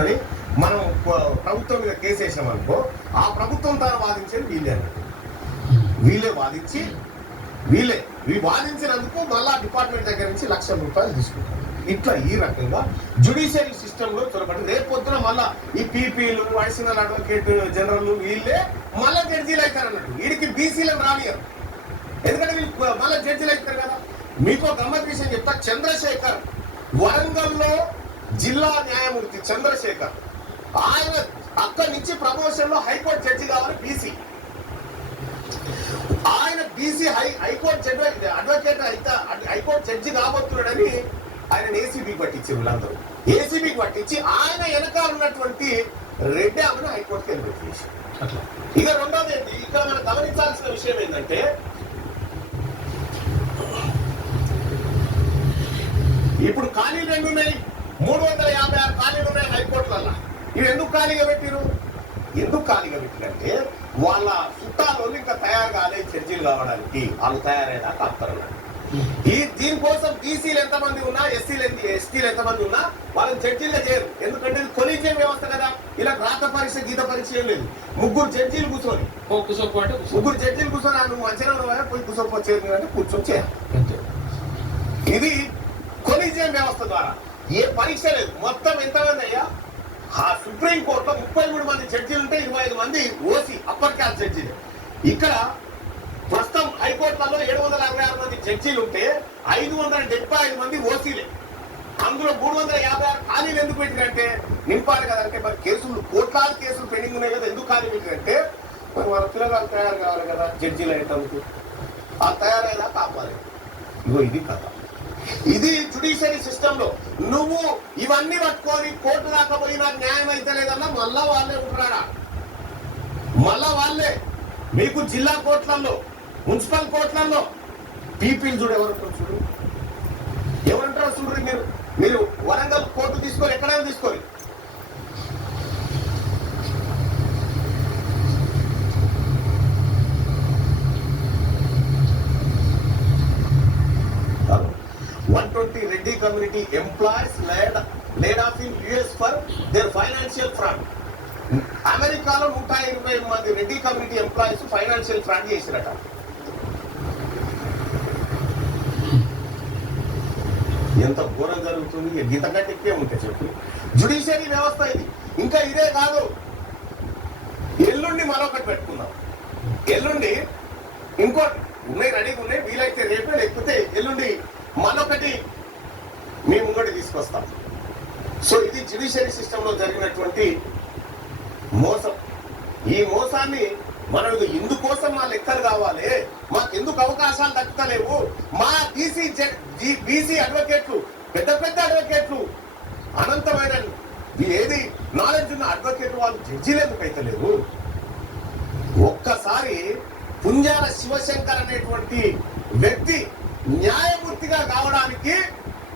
అని మనం ప్రభుత్వం మీద కేసు వేసాం అనుకో ఆ ప్రభుత్వం తాను వాదించేది వీళ్ళే. అన్నట్టు వీళ్ళే వాదించి వీళ్ళే. వీ వాదించినందుకు మళ్ళా డిపార్ట్మెంట్ దగ్గర నుంచి లక్ష రూపాయలు తీసుకుంటారు. ఇట్లా ఈ రకంగా జుడిషియరీ సిస్టంలో చొరబడి రేపు పొద్దున మళ్ళా ఈ పీపీలు అడిషనల్ అడ్వకేట్ జనరల్ వీళ్ళే మళ్ళా జడ్జీలు అవుతారు అన్నట్టు. వీడికి బీసీలను రానియరు. ఎందుకంటే వీళ్ళు మళ్ళీ జడ్జీలు అవుతారు కదా. మీకు గమ్మత్ విషయం చెప్తా చంద్రశేఖర్ వరంగల్లో జిల్లా న్యాయమూర్తి చంద్రశేఖర్. ఆయన అక్కడి నుంచి ప్రమోషన్లో హైకోర్టు జడ్జి కావాలి బీసీ. ఆయన BC high high court judge advocate అయితే హైకోర్టు జడ్జి కాబోతున్నాడని ఆయన ఏసీబీ పట్టించారు వీళ్ళందరూ. ఏసీబీకి పట్టించి ఆయన వెనకాల ఉన్నటువంటి రెడ్డి ఆమెను హైకోర్టుకి వెళ్ళి చేశారు. అట్లా. ఇక రెండోది ఏంటి ఇక్కడ మనం గమనించాల్సిన విషయం ఏంటంటే ఇప్పుడు ఖాళీలు ఎన్ని ఉన్నాయి మూడు వందల యాభై ఆరు ఖాళీలు ఉన్నాయి హైకోర్టులలో ఇవి ఎందుకు ఖాళీగా పెట్టిరు ఎందుకు ఖాళీగా పెట్టిరంటే వాళ్ళ చుట్టాలు ఇంకా తయారు కాలేదు చర్చీలు కావడానికి. వాళ్ళు తయారయ్యేదాకా ఆపుతారు ఈ దీనికోసం బీసీలు ఎంతమంది ఉన్నా ఎస్సీలు ఎంత ఎస్టీలు ఎంతమంది ఉన్నా వాళ్ళని జడ్జీలుగా చేయరు. ఎందుకంటే ఇది కొలీజియం వ్యవస్థ కదా. ఇలా రాత పరీక్ష గీత పరీక్ష ఏం లేదు. ముగ్గురు జడ్జీలు కూర్చొని. ముగ్గురు జడ్జీలు కూర్చొని "ఆ, నువ్వు మంచిగా ఉన్నావా? పోయి చేరు అంటే కూర్చొని చేయాలి. ఇది కొలీజియం వ్యవస్థ ద్వారా. ఏ పరీక్ష లేదు. మొత్తం ఎంతమంది అయ్యా? ఆ సుప్రీం కోర్టులో ముప్పై మూడు మంది జడ్జీలు ఉంటే ఇరవై ఐదు మంది ఓసీ అప్పర్ క్యాస్ట్ జడ్జీలు. ఇక్కడ ప్రస్తుతం హైకోర్టులలో ఏడు వందల అరవై ఆరు మంది జడ్జీలు ఉంటే ఐదు వందల డెబ్బై ఐదు మంది ఓసీలే. అందులో మూడు వందల యాభై ఆరు ఖాళీలు ఎందుకు పెట్టినంటే నింపాలి కదంటే మరి కేసులు కోట్లాది కేసులు పెండింగ్ ఉన్నాయి కదా ఎందుకు ఖాళీ పెట్టినంటే మరి వాళ్ళ పిల్లగాలు తయారు కావాలి కదా జడ్జీలు అయ్యేటందుకు ఆ తయారయ్యేలా కాపాలి ఇగో ఇది కథ. ఇది జుడిషియరీ సిస్టమ్లో. నువ్వు ఇవన్నీ పట్టుకొని కోర్టు దాకా నాకు న్యాయం అయితే లేదన్నా మళ్ళా వాళ్ళే ఉంటున్నారా మళ్ళా వాళ్ళే. మీకు జిల్లా కోర్టులలో మున్సిపల్ కోర్టులలో పీపీలు చూడు ఎవరంటారు చూడు. ఎవరంటారు చూడండి మీరు. మీరు వరంగల్ కోర్టు తీసుకొని ఎక్కడైనా తీసుకోరు twenty Reddy community employees laid off in US for their financial fraud అమెరికాలో నూట ఇరవై మంది Reddy community employees financial fraud చేసిరట. ఎంత ఘోరం జరుగుతుంది? ఇక గీత కట్టికే ఉంటే చెప్పు. జుడిషియరీ వ్యవస్థ ఇది. ఇంకా ఇదే కాదు. ఎల్లుండి మరొకటి పెట్టుకుందాం. ఎల్లుండి ఇంకోటి. ఉన్నాయి రెడీగా ఉన్నాయి. వీలైతే రేపే లేకపోతే ఎల్లుండి మరొకటి మీ ముంగడి తీసుకొస్తాం. సో ఇది జ్యుడిషియరీ సిస్టంలో జరిగినటువంటి మోసం. ఈ మోసాన్ని మనం ఇందుకోసం మా లెక్కలు కావాలి. మాకు ఎందుకు అవకాశాలు దక్కుతలేవు మా బీసీ బీసీ అడ్వకేట్లు పెద్ద పెద్ద అడ్వకేట్లు అనంతమైన ఏది నాలెడ్జ్ ఉన్న అడ్వకేట్ వాళ్ళు జడ్జీలు ఎందుకు అయితే లేవు ఒక్కసారి పుంజాల శివశంకర్ అనేటువంటి వ్యక్తి న్యాయమూర్తిగా కావడానికి